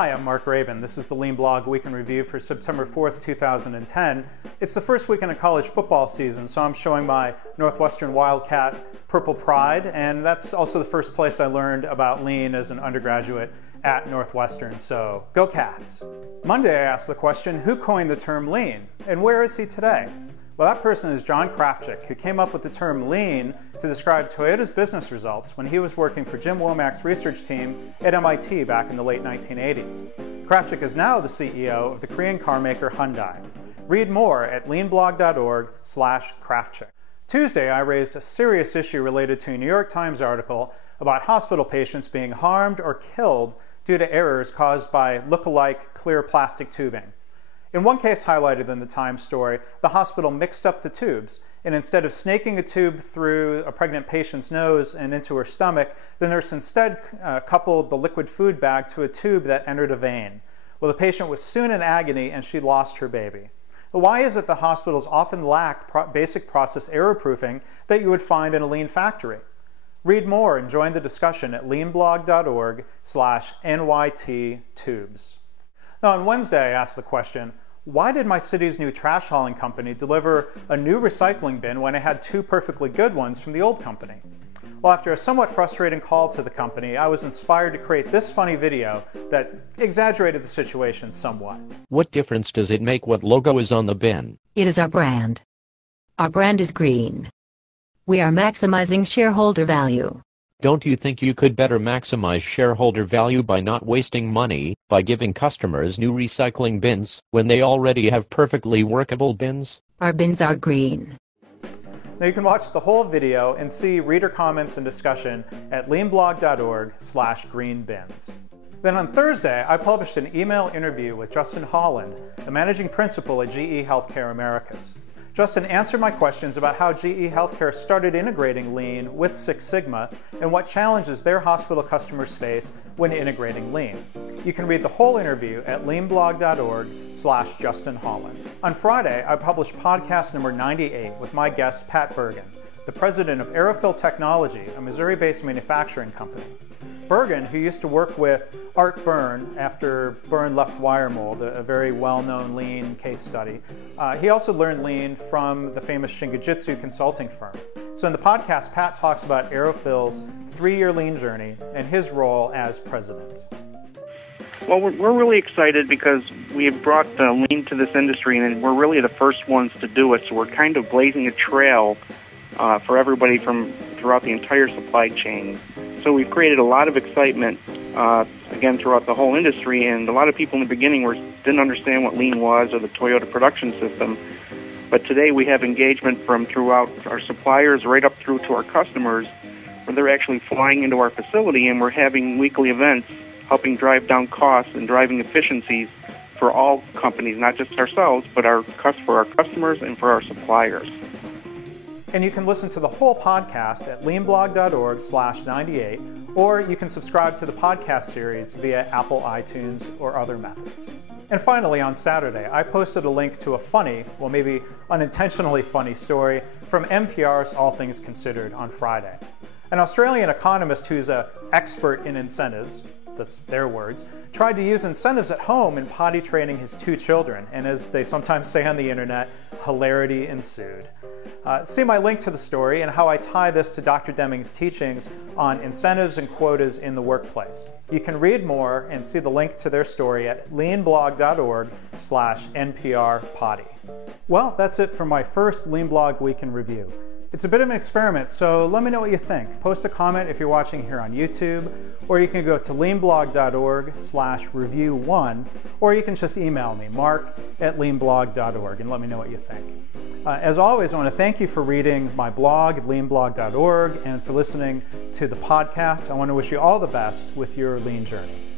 Hi, I'm Mark Graban. This is the Lean Blog Week in Review for September 4th, 2010. It's the first weekend of college football season, so I'm showing my Northwestern Wildcat Purple Pride, and that's also the first place I learned about Lean as an undergraduate at Northwestern, so go Cats! Monday I asked the question, who coined the term Lean, and where is he today? Well, that person is Jon Krafcik, who came up with the term Lean to describe Toyota's business results when he was working for Jim Womack's research team at MIT back in the late 1980s. Krafcik is now the CEO of the Korean carmaker Hyundai. Read more at leanblog.org/Krafcik. Tuesday, I raised a serious issue related to a New York Times article about hospital patients being harmed or killed due to errors caused by look-alike clear plastic tubing. In one case highlighted in the Times story, the hospital mixed up the tubes, and instead of snaking a tube through a pregnant patient's nose and into her stomach, the nurse instead coupled the liquid food bag to a tube that entered a vein. Well, the patient was soon in agony and she lost her baby. But why is it that hospitals often lack basic process error proofing that you would find in a lean factory? Read more and join the discussion at leanblog.org/NYT-tubes. Now, on Wednesday, I asked the question, why did my city's new trash hauling company deliver a new recycling bin when it had two perfectly good ones from the old company? Well, after a somewhat frustrating call to the company, I was inspired to create this funny video that exaggerated the situation somewhat. What difference does it make what logo is on the bin? It is our brand. Our brand is green. We are maximizing shareholder value. Don't you think you could better maximize shareholder value by not wasting money by giving customers new recycling bins when they already have perfectly workable bins? Our bins are green. Now you can watch the whole video and see reader comments and discussion at leanblog.org/greenbins. Then on Thursday, I published an email interview with Justin Holland, the managing principal at GE Healthcare Americas. Justin answered my questions about how GE Healthcare started integrating Lean with Six Sigma and what challenges their hospital customers face when integrating Lean. You can read the whole interview at leanblog.org/JustinHolland. On Friday, I published podcast number 98 with my guest, Pat Bergin, the president of Aerofil Technology, a Missouri-based manufacturing company. Bergin, who used to work with Art Byrne after Byrne left Wire Mold, a very well-known Lean case study, he also learned Lean from the famous Shingijutsu consulting firm. So in the podcast, Pat talks about Aerofil's 3-year Lean journey and his role as president. Well, we're really excited because we have brought Lean to this industry, and we're really the first ones to do it. So we're kind of blazing a trail for everybody from throughout the entire supply chain. So we've created a lot of excitement, again, throughout the whole industry, and a lot of people in the beginning didn't understand what Lean was or the Toyota production system. But today we have engagement from throughout our suppliers right up through to our customers, where they're actually flying into our facility, and we're having weekly events helping drive down costs and driving efficiencies for all companies, not just ourselves, but for our customers and for our suppliers. And you can listen to the whole podcast at leanblog.org/98, or you can subscribe to the podcast series via Apple iTunes or other methods. And finally, on Saturday, I posted a link to a funny, well maybe unintentionally funny story from NPR's All Things Considered on Friday. An Australian economist who's an expert in incentives, that's their words, tried to use incentives at home in potty training his 2 children, and as they sometimes say on the internet, hilarity ensued. See my link to the story and how I tie this to Dr. Deming's teachings on incentives and quotas in the workplace. You can read more and see the link to their story at leanblog.org/NPR-potty. Well, that's it for my first Lean Blog Week in Review. It's a bit of an experiment, so let me know what you think. Post a comment if you're watching here on YouTube, or you can go to leanblog.org/review1, or you can just email me, mark@leanblog.org, and let me know what you think. As always, I want to thank you for reading my blog at leanblog.org and for listening to the podcast. I want to wish you all the best with your Lean journey.